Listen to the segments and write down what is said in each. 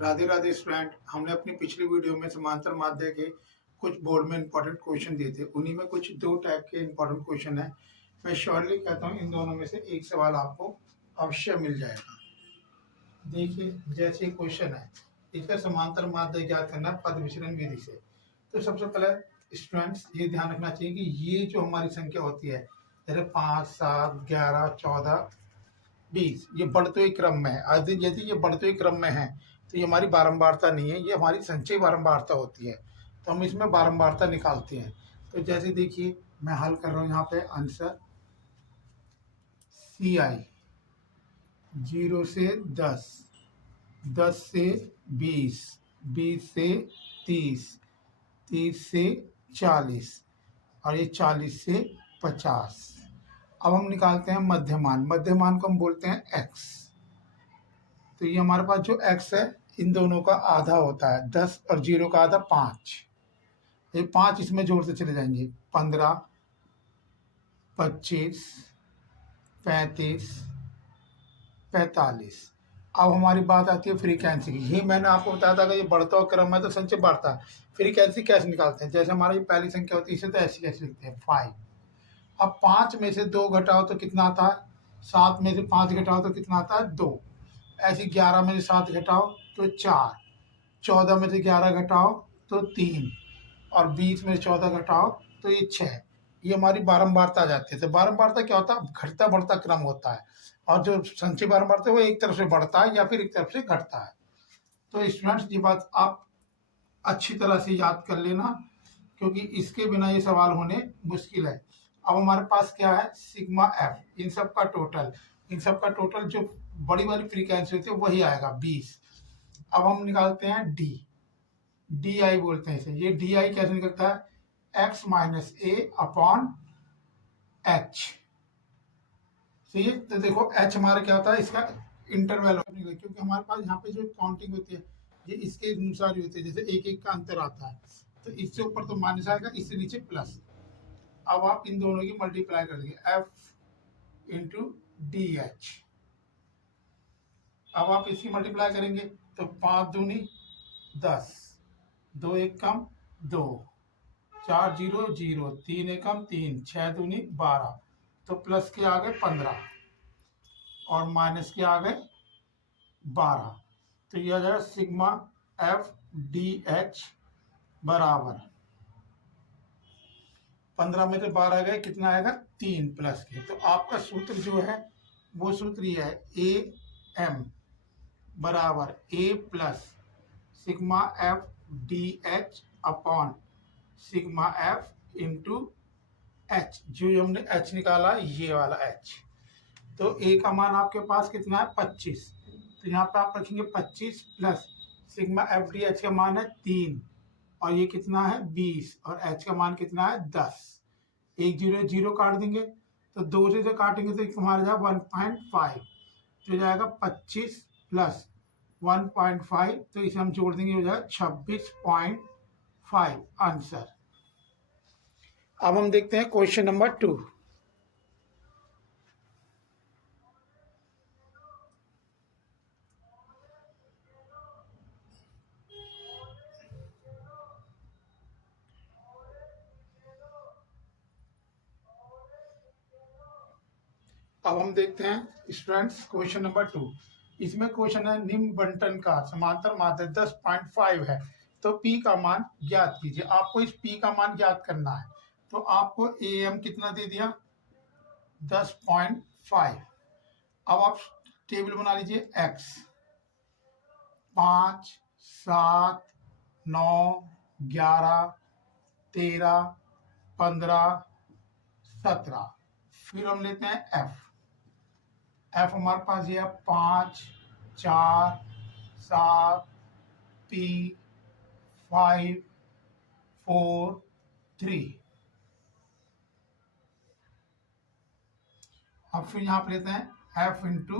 Radhe Radhe student. हमने अपनी पिछली वीडियो में समांतर माध्य के कुछ बोर्ड में इंपॉर्टेंट क्वेश्चन दिए थे। उन्हीं में कुछ दो टाइप के इंपॉर्टेंट क्वेश्चन है। मैं श्योरली कहता हूँ इन दोनों में से एक सवाल आपको अवश्य मिल जाएगा। देखिए, जैसे क्वेश्चन है, इसका समांतर माध्य ज्ञात करना पद विचलन विधि से। तो सबसे पहले स्टूडेंट्स ये ध्यान रखना चाहिए कि ये जो हमारी संख्या होती है, जैसे 5, 7, 11, 14, 20, ये बढ़ते हुए क्रम में है। यदि ये बढ़ते हुए क्रम में है तो ये हमारी बारंबारता नहीं है, ये हमारी संचयी बारंबारता होती है। तो हम इसमें बारंबारता निकालते हैं। तो जैसे देखिए, मैं हल कर रहा हूँ यहाँ पे आंसर CI 0 से 10, 10 से 20, 20 से 30, 30 से 40 और ये 40 से 50। अब हम निकालते हैं मध्यमान। मध्यमान को हम बोलते हैं x। तो ये हमारे पास जो x है, इन दोनों का आधा होता है। 10 और 0 का आधा 5। ये 5 इसमें जोड़ते चले जाएंगे। 15, 25, 35, 45। अब हमारी बात आती है फ्रीक्वेंसी की। ये मैंने आपको बताया था कि ये बढ़ता हुआ क्रम है तो संचय बढ़ता है। फ्रीक्वेंसी कैसे निकालते हैं? जैसे हमारी पहली संख्या होती है, इसे तो ऐसे कैसे लिखते हैं 5। अब 5 में से 2 घटाओ तो कितना आता है? 7 में से 5 घटाओ तो कितना आता है? 2। ऐसे 11 में से 7 घटाओ तो 4, 14 में से 11 घटाओ तो 3 और 20 में से 14 घटाओ तो ये 6। ये हमारी बारंबारता आ जाती है। तो बारंबारता क्या होता है? घटता बढ़ता क्रम होता है। और जो संचयी बारंबारता है वो एक तरफ से बढ़ता है या फिर एक तरफ से घटता है। तो स्टूडेंट्स, ये बात आप अच्छी तरह से याद कर लेना, क्योंकि इसके बिना ये सवाल होने मुश्किल है। अब हमारे पास क्या है? Sigma F. इन सब का टोटल जो बड़ी वाली फ्रीक्वेंसी होती है वही आएगा 20। अब हम निकालते हैं डी आई बोलते हैं इसे। ये डी आई कैसे निकलता है? x माइनस ए अपॉन एच। सही है। तो देखो h हमारा क्या होता है? इसका इंटरवल, क्योंकि हमारे पास यहाँ पे जो काउंटिंग होती है ये इसके अनुसार ही होती है। जैसे एक एक का अंतर आता है, तो इससे ऊपर तो माइनस आएगा, इससे नीचे प्लस। अब आप इन दोनों की मल्टीप्लाई कर देंगे, f इंटू डी एच। अब आप इसकी मल्टीप्लाई करेंगे तो 5 दूनी 10, 2 एक कम 2, 4 0 0, 3 एकम 3, 6 दूनी 12। तो प्लस के आ गए 15 और माइनस के आ गए 12। तो यह आ जाएगा सिग्मा एफ डी एच बराबर 15 में से 12 गए, कितना आएगा? 3 प्लस के। तो आपका सूत्र जो है वो सूत्र ये है, ए एम बराबर A plus sigma F D H upon sigma F into H. जो हमने एच निकाला, ये वाला एच। तो ए का मान आपके पास कितना है? 25। तो यहाँ पे आप रखेंगे 25 plus sigma F D H का मान है 3 और ये कितना है? 20 और एच का मान कितना है? 10। एक 0 0 काट देंगे, तो 2 से जो काटेंगे तो हमारा जाएगा 1.5। तो जाएगा 25 प्लस 1.5, तो इसे हम जोड़ देंगे, हो जाएगा 26.5 आंसर। अब हम देखते हैं क्वेश्चन नंबर 2। अब हम देखते हैं स्टूडेंट्स क्वेश्चन नंबर 2। इसमें क्वेश्चन है निम्न बंटन का समांतर माध्य 10.5 है, तो P का मान ज्ञात कीजिए। आपको इस P का मान ज्ञात करना है। तो आपको AM कितना दे दिया? 10.5। अब आप टेबल बना लीजिए। X 5, 7, 9, 11, 13, 15, 17। फिर हम लेते हैं F हमारे पास ये है 5, 4, 7, P 5, 4, 3। अब फिर यहाँ पे लेते हैं F इंटू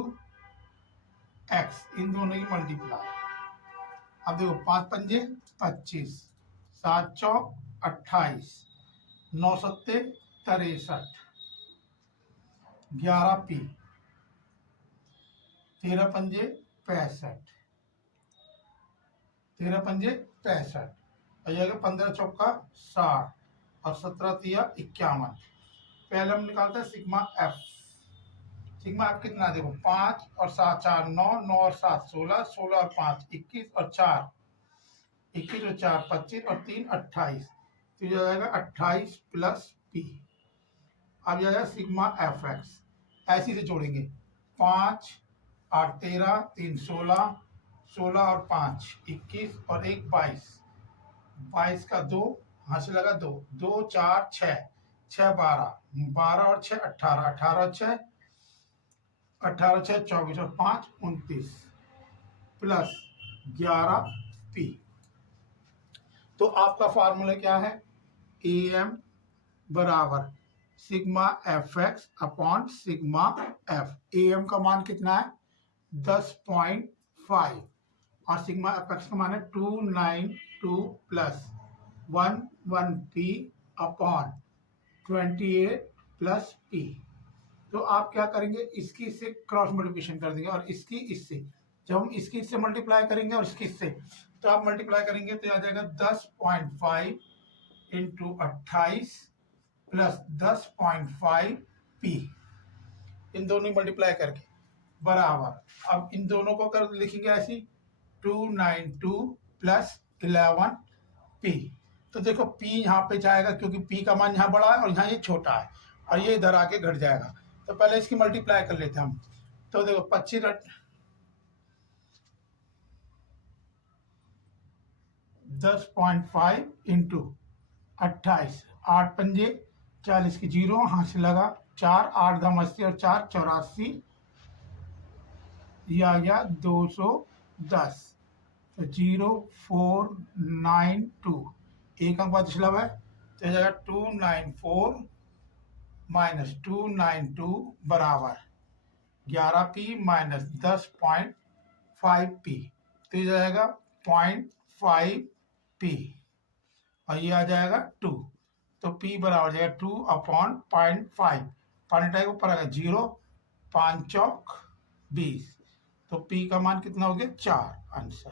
एक्स, इन दोनों की मल्टीप्लाई। अब देखो 5 पंजे 25, 7 चौक 28, 9 सत्ते 63, 11 P, 13 पंजे 65, 13 पंजे 65 और ये 15 चौका 60 और 17 तिया 51। पहले हम निकालते हैं सिग्मा एफ। सिग्मा एफ कितना देखो 5 और 7 4 9, 9 और 7 16, 16 और 5 21 और 4 21 और 4 25 और 3 28। तो ये जाएगा 28 प्लस पी। अब जाएगा सिग्मा एफ एक्स, ऐसे से जोड़ेंगे 5 8 13 3 16, 16 और 5 21 और 1 22, 22 का 2 यहाँ से लगा 2 2 4 6 6 12, 12 और 6 18, 18 और 6 18 6 24 और 5 29 प्लस 11 पी। तो आपका फार्मूला क्या है, ए एम बराबर sigma F X upon sigma F. A M का मान कितना है 10.5 और सिग्मा एफ एक्स का मान है 292 plus 11 P upon 28 plus P. तो आप क्या करेंगे, इसकी इससे क्रॉस मल्टीप्लिकेशन कर देंगे और इसकी इससे। जब हम इसकी इससे मल्टीप्लाई करेंगे और इसकी इससे, तो आप मल्टीप्लाई करेंगे तो आ जाएगा 10.5 इंटू 28 प्लस 10.5 पी। इन दोनों मल्टीप्लाई करके बराबर, अब इन दोनों को कर लिखेंगे ऐसी 292 प्लस 11 पी। तो देखो पी यहाँ पे जाएगा क्योंकि पी का मान यहाँ बड़ा है और यहाँ ये छोटा है और ये इधर आके घट जाएगा। तो पहले इसकी मल्टीप्लाई कर लेते हैं हम। तो देखो 25 10.5 इंटू 28, 8 पंजे 40 की 0 यहाँ से लगा 4 8 दम 80 और 4 84, ये आ गया 210। तो 0492, एक अंक बाद पिछला है तो हो जाएगा 294 माइनस 292 बराबर 11 पी माइनस 10.5 पी। तो ये जाएगा 0.5 पी और ये आ जाएगा 2। तो पी बराबर जाएगा 2 अपॉन 0.5। पॉइंट के ऊपर आएगा 0, 5 चौक 20। तो पी का मान कितना हो गया 4 आंसर।